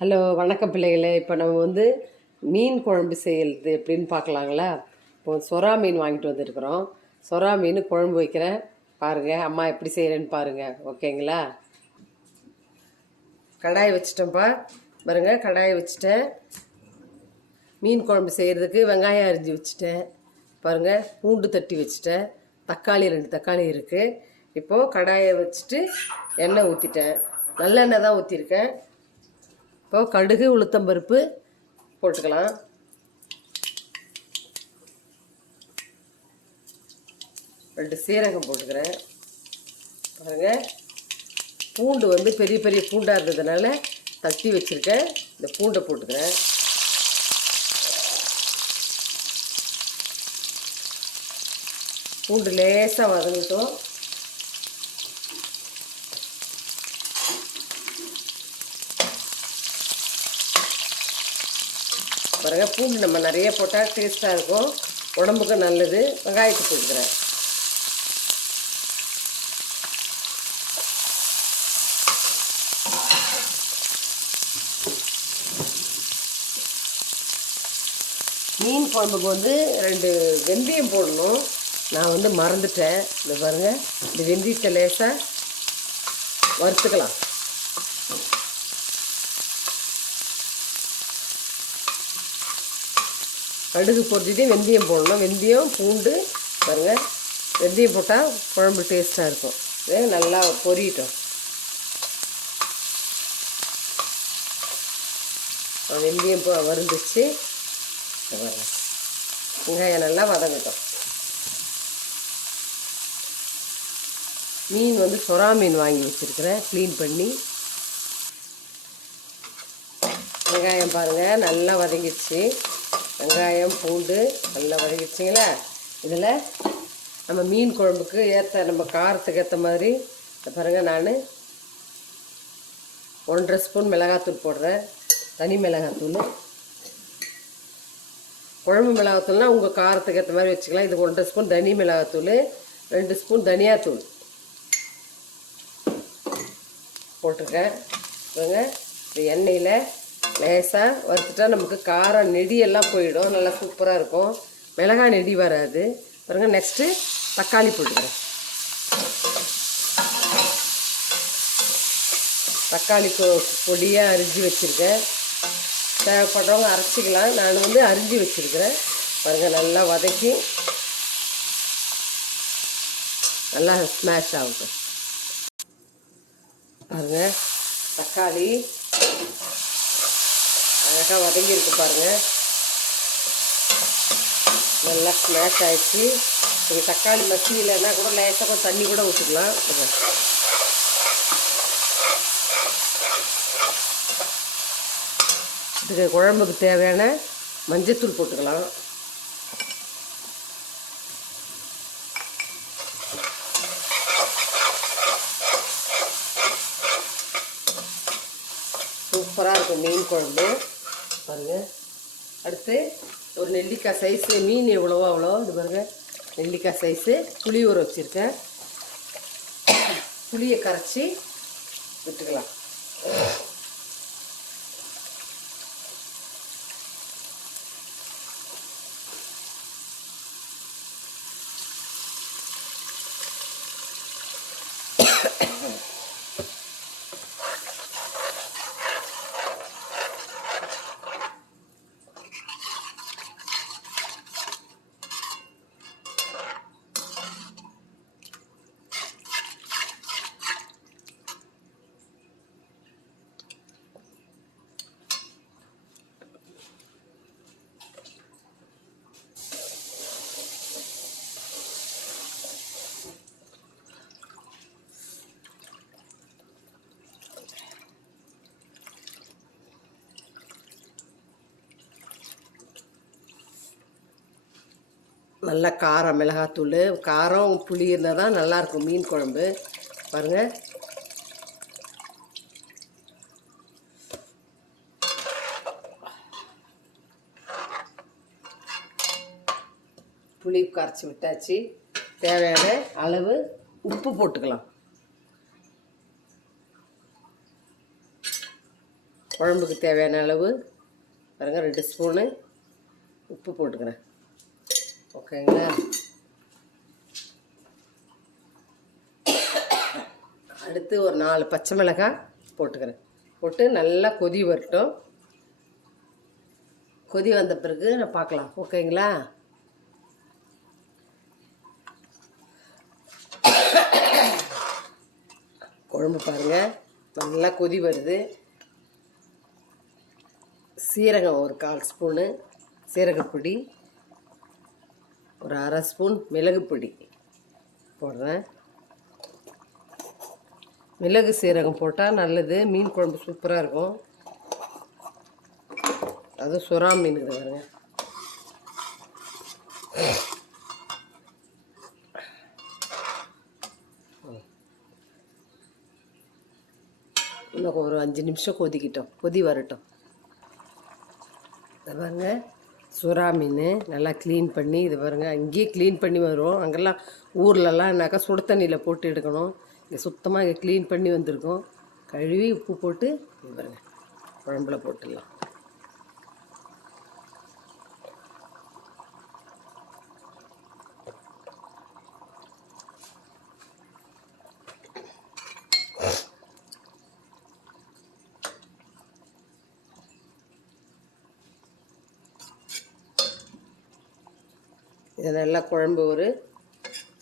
Hello வணக்கம் பிள்ளைகளே. இப்போ நம்ம மீன் குழம்பு செய்யறது எப்படின்னு பார்க்கலாங்களா. இப்போ சொரா மீன் வாங்கிட்டு வந்துருக்குறோம். சொரா மீன் குழம்பு வைக்கிறேன் பாருங்கள். அம்மா எப்படி செய்கிறேன்னு பாருங்கள். ஓகேங்களா. கடாயை வச்சிட்டோம்ப்பா. பாருங்கள், கடாயை வச்சுட்டேன். மீன் குழம்பு செய்கிறதுக்கு வெங்காயம் அரிஞ்சு வச்சுட்டேன் பாருங்கள். பூண்டு தட்டி வச்சுட்டேன். தக்காளி 2 தக்காளி இருக்குது. இப்போது கடாயை வச்சுட்டு எண்ணெய் ஊற்றிட்டேன். நல்லெண்ணெய் தான் ஊற்றிருக்கேன். இப்போ கடுகு உளுத்தம்பருப்பு போட்டுக்கலாம். ரெண்டு சீரகம் போட்டுக்கிறேன் பாருங்கள். பூண்டு பெரிய பெரிய பூண்டாக இருந்ததுனால தட்டி வச்சுருக்கேன். இந்த பூண்டை போட்டுக்கிறேன். பூண்டு லேசாக வதங்கட்டும். பாருங்கள், பூண்டு நம்ம நிறைய போட்டால் டேஸ்ட்டாக இருக்கும், உடம்புக்கு நல்லது. வெங்காயத்தை போட்டுக்கிறேன். மீன் குழம்புக்கு 2 வெந்தயம் போடணும். நான் மறந்துட்டேன். இந்த பாருங்கள், இந்த வெந்தயத்தை லேசாக வறுத்துக்கலாம். கடுகு பொரிச்சிட்டு வெந்தயம் போடணும். வெந்தயம் பூண்டு பாருங்கள். வெந்தயம் போட்டால் குழம்பு டேஸ்ட்டாக இருக்கும். இது நல்லா பொரியட்டும். வெந்தயம் வறுந்துச்சு பாருங்கள். வெங்காயம் நல்லா வதங்கட்டும். மீன் சொரா மீன் வாங்கி வச்சுருக்கிறேன், க்ளீன் பண்ணி. வெங்காயம் பாருங்கள் நல்லா வதங்கிடுச்சு. வெங்காயம் பூண்டு நல்லா வதங்கிடுச்சிங்களா. இதில் நம்ம மீன் குழம்புக்கு ஏற்ற, நம்ம காரத்துக்கு ஏற்ற மாதிரி பாருங்கள். நான் 1.5 ஸ்பூன் மிளகாத்தூள் போடுறேன், தனி மிளகாத்தூள். குழம்பு மிளகாத்தூள்னால் உங்கள் காரத்துக்கு ஏற்ற மாதிரி வச்சுக்கலாம். இது 1.5 ஸ்பூன் தனி மிளகாத்தூள், 2 ஸ்பூன் தனியாத்தூள் போட்டிருக்கேன். பாருங்கள், இந்த எண்ணெயில் லேசாக வறுத்துட்டா நமக்கு காரம் நெடியெல்லாம் போயிடும், நல்லா சூப்பராக இருக்கும். மிளகாய் நெடி வராது பாருங்கள். நெக்ஸ்ட்டு தக்காளி போட்டுக்கிறேன். தக்காளி பொடியாக அரிஞ்சு வச்சுருக்கேன். தேவைப்படுறவங்க அரைச்சிக்கலாம். நான் அரிஞ்சு வச்சுருக்கிறேன் பாருங்கள். நல்லா வதக்கி நல்லா ஸ்மாஷ் ஆகட்டும் பாருங்கள். தக்காளி அழகாக வதங்கியிருக்கு பாருங்கள். நல்லா ஸ்மாஷ் ஆகிடுச்சு. நீங்கள் தக்காளி மசி இல்லைன்னா கூட லேசாக கொஞ்சம் தண்ணி கூட ஊற்றிக்கலாம். இதுக்கு குழம்புக்கு தேவையான மஞ்சத்தூள் போட்டுக்கலாம். சூப்பராக இருக்கும் மீன் குழம்பு பாருங்கள். அடுத்து ஒரு நெல்லிக்காய் சைஸு, மீன் எவ்வளவோ அவ்வளோ. இது பாருங்கள், நெல்லிக்காய் சைஸு புளி ஊற வச்சுருக்கேன். புளியை கரைச்சி விட்டுக்கலாம். நல்லா காரம், மிளகாத்தூள், காரம் புளி இருந்தால் தான் நல்லாயிருக்கும் மீன் குழம்பு பாருங்கள். புளி கரைச்சி விட்டாச்சு. தேவையான அளவு உப்பு போட்டுக்கலாம். குழம்புக்கு தேவையான அளவு பாருங்கள் 2 ஸ்பூனு உப்பு போட்டுக்கிறேன். ஓகேங்களா? அடுத்து ஒரு 4 பச்சை மிளகாய் போட்டுக்கிறேன். போட்டு நல்லா கொதி வரட்டும். கொதி வந்த பிறகு நான் பார்க்கலாம். ஓகேங்களா? குழம்பு பாருங்கள் நல்லா கொதி வருது. சீரகம் ஒரு 1/4 ஸ்பூனு சீரகப்பொடி, ஒரு 1/2 ஸ்பூன் மிளகு பொடி போடுறேன். மிளகு சீரகம் போட்டால் நல்லது, மீன் குழம்பு சூப்பராக இருக்கும். அதுவும் சுறா மீனுக்கு பாருங்க. இன்னும் ஒரு 5 நிமிஷம் கொதிக்கிட்டோம், கொதி வரட்டும். இதை பாருங்க, சுறா மீன் நல்லா க்ளீன் பண்ணி, இது பாருங்க அங்கேயே க்ளீன் பண்ணி வரும். அங்கெல்லாம் ஊர்லலாம்னாக்கா சுடு தண்ணியில் போட்டு எடுக்கணும். இங்கே சுத்தமாக இங்கே க்ளீன் பண்ணி வந்திருக்கோம். கழுவி உப்பு போட்டு இது பாருங்க குழம்புல போட்டுடலாம். இது நல்லா குழம்பு ஒரு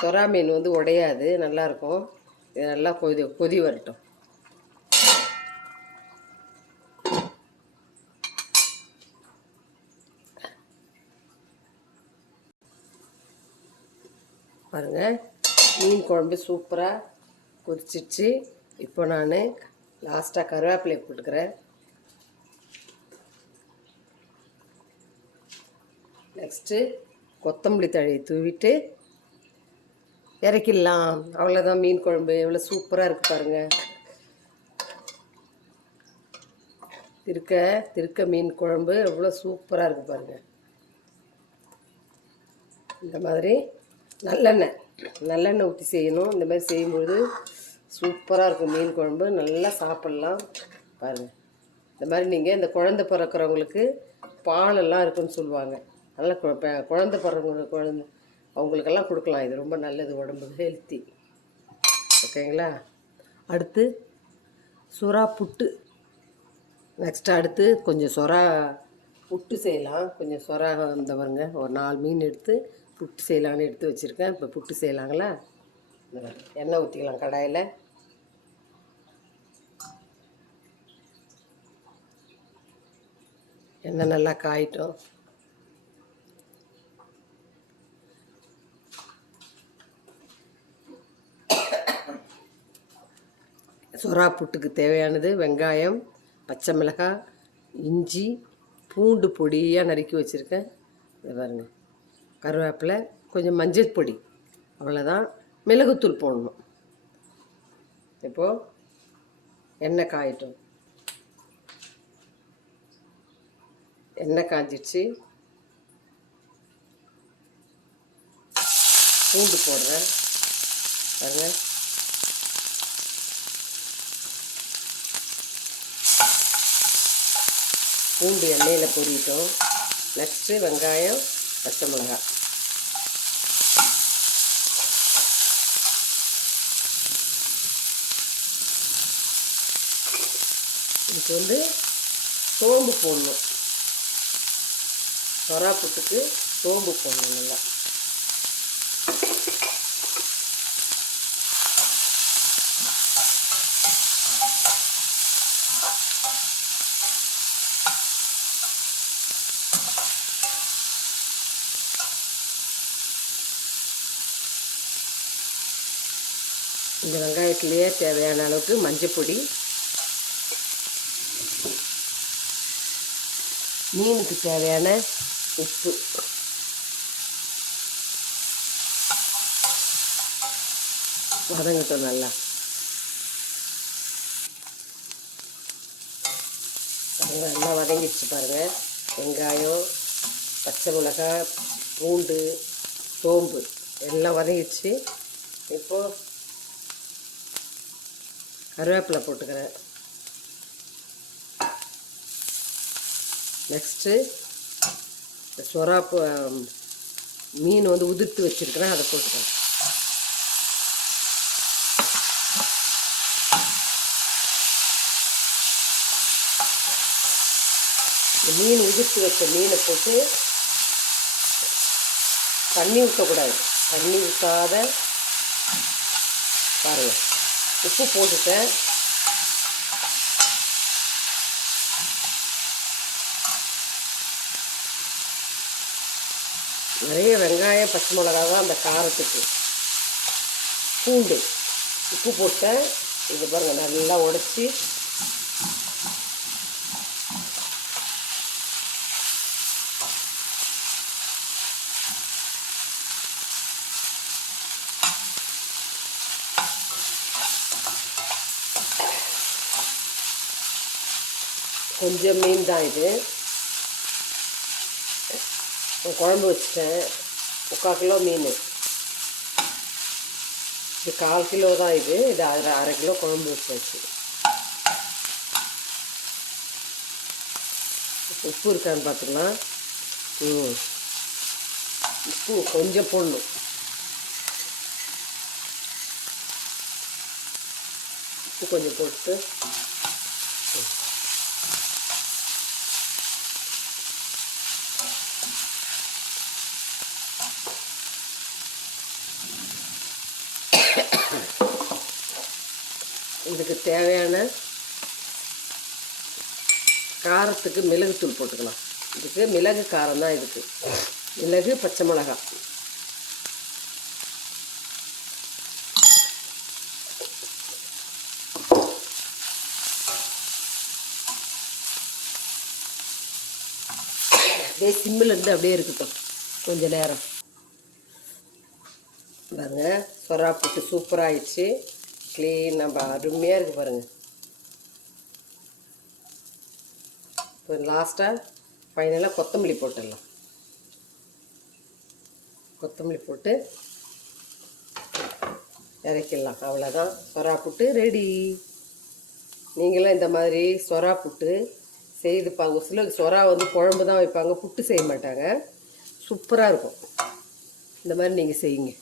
சொரா மீன் வந்து உடையாது, நல்லாயிருக்கும். இது நல்லா கொதி வரட்டும். பாருங்கள் மீன் குழம்பு சூப்பராக கொதிச்சிடுச்சு. இப்போ நான் லாஸ்ட்டாக கருவேப்பிலை போட்டுக்கிறேன். நெக்ஸ்ட்டு கொத்தமல்லி தழை தூவிட்டு இறக்கிடலாம். அவ்வளோதான், மீன் குழம்பு எவ்வளோ சூப்பராக இருக்குது பாருங்கள். திருக்க மீன் குழம்பு எவ்வளோ சூப்பராக இருக்குது பாருங்கள். இந்த மாதிரி நல்லெண்ணெய் ஊற்றி செய்யணும். இந்த மாதிரி செய்யும்போது சூப்பராக இருக்கும் மீன் குழம்பு, நல்லா சாப்பிட்லாம் பாருங்கள். இந்த மாதிரி நீங்கள் இந்த குழந்தை பிறக்கிறவங்களுக்கு பாலெல்லாம் இருக்குன்னு சொல்லுவாங்க. அதனால் குழந்தை பிறந்த அவங்களுக்கெல்லாம் கொடுக்கலாம். இது ரொம்ப நல்லது, உடம்புக்கு ஹெல்த்தி. ஓகேங்களா? அடுத்து சுறா புட்டு. நெக்ஸ்ட்டு அடுத்து கொஞ்சம் சுறா புட்டு செய்யலாம். கொஞ்சம் சுறா இந்த பாருங்க, ஒரு 4 மீன் எடுத்து புட்டு செய்யலான்னு எடுத்து வச்சுருக்கேன். இப்போ புட்டு செய்யலாங்களா? எண்ணெய் ஊற்றிக்கலாம் கடாயில். எண்ணெய் நல்லா காயிட்டும். சுறா புட்டுக்கு தேவையானது வெங்காயம், பச்சை மிளகாய், இஞ்சி, பூண்டு பொடியாக நறுக்கி வச்சுருக்கேன். இது பாருங்க, கருவேப்பிலை, கொஞ்சம் மஞ்சள் பொடி, அவ்வளோதான். மிளகுத்தூள் போடணும். இப்போது எண்ணெய் காயிட்டும். எண்ணெய் காய்ஞ்சிடுச்சு. பூண்டு போடுறேன் பாருங்க. பூண்டு எண்ணெயில் பொரிட்டோம். நெக்ஸ்ட்டு வெங்காயம், பச்சை மிளகாய். இதுக்கு வந்து சோம்பு போடணும். சொரா புட்டுக்கு சோம்பு போடணும் நல்லா. இந்த வெங்காயத்திலேயே தேவையான அளவுக்கு மஞ்சள் பொடி, மீனுக்கு தேவையான உப்பு, வதங்கட்டும் நல்லா. நல்லா வதங்கிடுச்சு பாருங்கள். வெங்காயம், பச்சை மிளகாய், பூண்டு, சோம்பு எல்லாம் வதங்கிடுச்சு. இப்போது கருவேப்பிலை போட்டுக்கிறேன். நெக்ஸ்ட்டு சொராப்பு மீன் வந்து உதிர்த்து வச்சுருக்கிறேன், அதை போட்டுக்கிறேன். இந்த மீன் உதிர்த்து வச்ச மீனை போட்டு தண்ணி ஊற்றக்கூடாது, தண்ணி ஊற்றாத பாருங்கள். உப்பு போட்டுட்டேன். நிறைய வெங்காயம் பச்சை மிளகா தான் அந்த காரத்துக்கு. பூண்டு உப்பு போட்டேன். இது பாருங்கள், நல்லா உடச்சி கொஞ்சம் மீன் தான் இது. குழம்பு வச்சிட்டேன். 3/4 கிலோ மீன், இது 1/4 கிலோ தான். இது 1/2 கிலோ குழம்பு வச்சாச்சு. உப்பு இருக்கான்னு பார்த்துக்கலாம். உப்பு கொஞ்சம் போடணும். உப்பு கொஞ்சம் போட்டு இதுக்கு தேவையான காரத்துக்கு மிளகுத்தூள் போட்டுக்கலாம். இதுக்கு மிளகு காரம் தான். இதுக்கு மிளகு, பச்சை மிளகாய், அப்படியே சிம்மில் இருந்து அப்படியே இருக்கட்டும் கொஞ்ச நேரம். பாருங்க, சொரா புட்டு சூப்பராக ஆயிடுச்சு. க்ளீன், நம்ம அருமையாக இருக்குது பாருங்கள். இப்போ லாஸ்ட்டாக ஃபைனலாக கொத்தமல்லி போட்டுடலாம். கொத்தமல்லி போட்டு இறக்கிடலாம். அவ்வளோதான், சொரா புட்டு ரெடி. நீங்களும் இந்த மாதிரி சொரா புட்டு செய்துப்பாங்க. ஒரு சிலர் சொரா வந்து குழம்பு தான் வைப்பாங்க, புட்டு செய்ய மாட்டாங்க. சூப்பராக இருக்கும். இந்த மாதிரி நீங்கள் செய்யுங்க.